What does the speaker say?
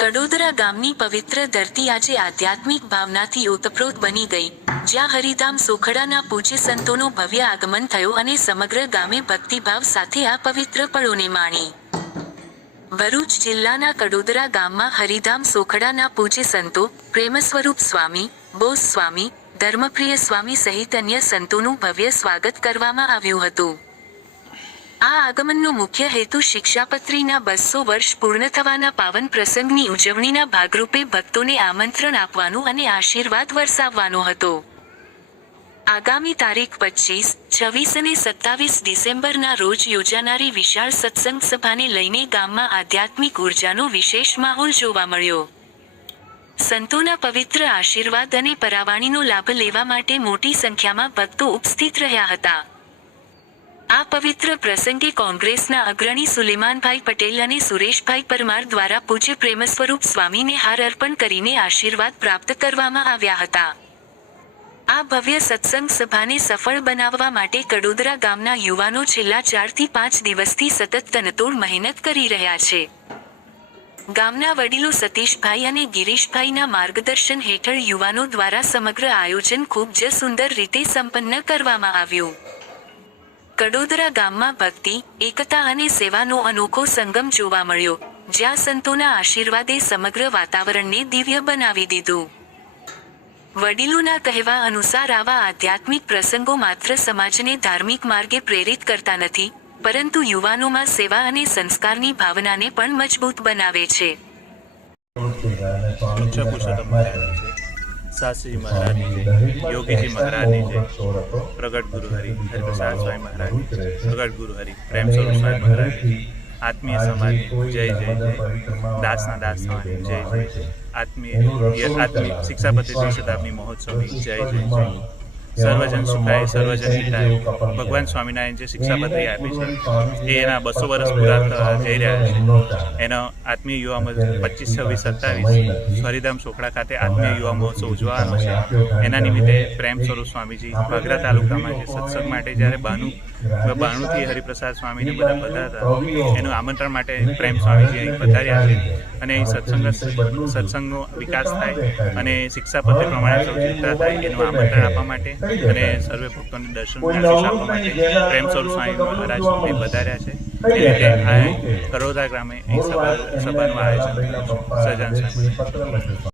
કડોદરા ગામની પવિત્ર ધરતી આજે આધ્યાત્મિક ભાવનાથી ઓતપ્રોત બની ગઈ, જ્યાં હરિધામ સોખડાના પૂજ્ય સંતોનો ભવ્ય આગમન થયો અને સમગ્ર ગામે ભક્તિભાવ સાથે આ પવિત્ર પળોને માણી. ભરૂચ જિલ્લાના કડોદરા ગામમાં હરિધામ સોખડાના પૂજ્ય સંતો પ્રેમસ્વરૂપ સ્વામી, બોસ સ્વામી, ધર્મપ્રિય સ્વામી સહિત અન્ય સંતોનું ભવ્ય સ્વાગત કરવામાં આવ્યું હતું. આ આગમનનો મુખ્ય હેતુ શિક્ષાપત્રીના 200 વર્ષ પૂર્ણ થવાના પાવન પ્રસંગની ઉજવણીના ભાગરૂપે ભક્તોને આમંત્રણ આપવાનું અને આશીર્વાદ વરસાવવાનો હતો. આગામી તારીખ 25, 26 અને 27 ડિસેમ્બરના રોજ યોજાનારી વિશાળ સત્સંગ સભાને લઈને ગામમાં આધ્યાત્મિક ઉર્જાનો વિશેષ માહોલ જોવા મળ્યો. સંતોના પવિત્ર આશીર્વાદ અને પરાવાણીનો લાભ લેવા માટે મોટી સંખ્યામાં ભક્તો ઉપસ્થિત રહ્યા હતા. આ પવિત્ર પ્રસંગે કોંગ્રેસના અગ્રણી સુલેમાનભાઈ પટેલ અને સુરેશભાઈ પરમાર દ્વારા પૂજ્ય પ્રેમસ્વરૂપ સ્વામીને હાર અર્પણ કરીને આશીર્વાદ પ્રાપ્ત કરવામાં આવ્યા હતા. આ ભવ્ય સત્સંગ સભાને સફળ બનાવવા માટે કડોદરા ગામના યુવાનો છેલ્લા 4 થી 5 દિવસથી સતત તનતોડ મહેનત કરી રહ્યા છે. ગામના વડીલો સતીશભાઈ અને ગિરીશભાઈના માર્ગદર્શન હેઠળ યુવાનો દ્વારા સમગ્ર આયોજન ખૂબ જ સુંદર રીતે સંપન્ન કરવામાં આવ્યું. કડોદરા ગામમાં ભક્તિ, એકતા અને સેવાનો અનોખો સંગમ જોવા મળ્યો, જ્યાં સંતોના આશીર્વાદે સમગ્ર વાતાવરણને દિવ્ય બનાવી દીધું. વડીલોના કહેવા અનુસાર આવા આધ્યાત્મિક પ્રસંગો માત્ર સમાજને ધાર્મિક માર્ગે પ્રેરિત કરતા નથી, પરંતુ યુવાનોમાં સેવા અને સંસ્કારની ભાવનાને પણ મજબૂત બનાવે છે. शास्त्री जी महाराज जी जय, योगी जी महाराज जी जय, प्रगट गुरु हरि हरिप्रसाद स्वामी महाराज प्रगट गुरु हरि प्रेम स्वरूप स्वामी महाराज आत्मीय समाज जय जय जय, दासना दास जय जय, आत्मीय शिक्षापति शताब्दी महोत्सव जय जय जय, સર્વજન સુખાય સર્વજન હિતાય. ભગવાન સ્વામિનારાયણ જે શિક્ષાપત્રી આપી છે એ એના 200 વર્ષ પૂરા જઈ રહ્યા છે. એનો આત્મીય યુવા મહોત્સવ 25, 26, 27 હરિધામ સોખડા ખાતે આત્મીય યુવા મહોત્સવ ઉજવવાનો છે. એના નિમિત્તે પ્રેમ સ્વરૂપ સ્વામીજી વાગરા તાલુકામાં જે સત્સંગ માટે જ્યારે બાણુથી હરિપ્રસાદ સ્વામીને બધા પધારતા, એનું આમંત્રણ માટે પ્રેમ સ્વામીજી અહીં પધાર્યા છે. અને અહીં સત્સંગનો વિકાસ થાય અને શિક્ષાપત્રી પ્રમાણે સૌચિત્રા થાય એનું આમંત્રણ આપવા માટે અને સર્વે ભક્તોને દર્શન આપવા માટે પ્રેમ સ્વરૂપ સ્વામી મહારાજ અહીં પધાર્યા છે. એ રીતે આ કડોદરા ગ્રામે અહીં સભાનું આયોજન સર્જન છે.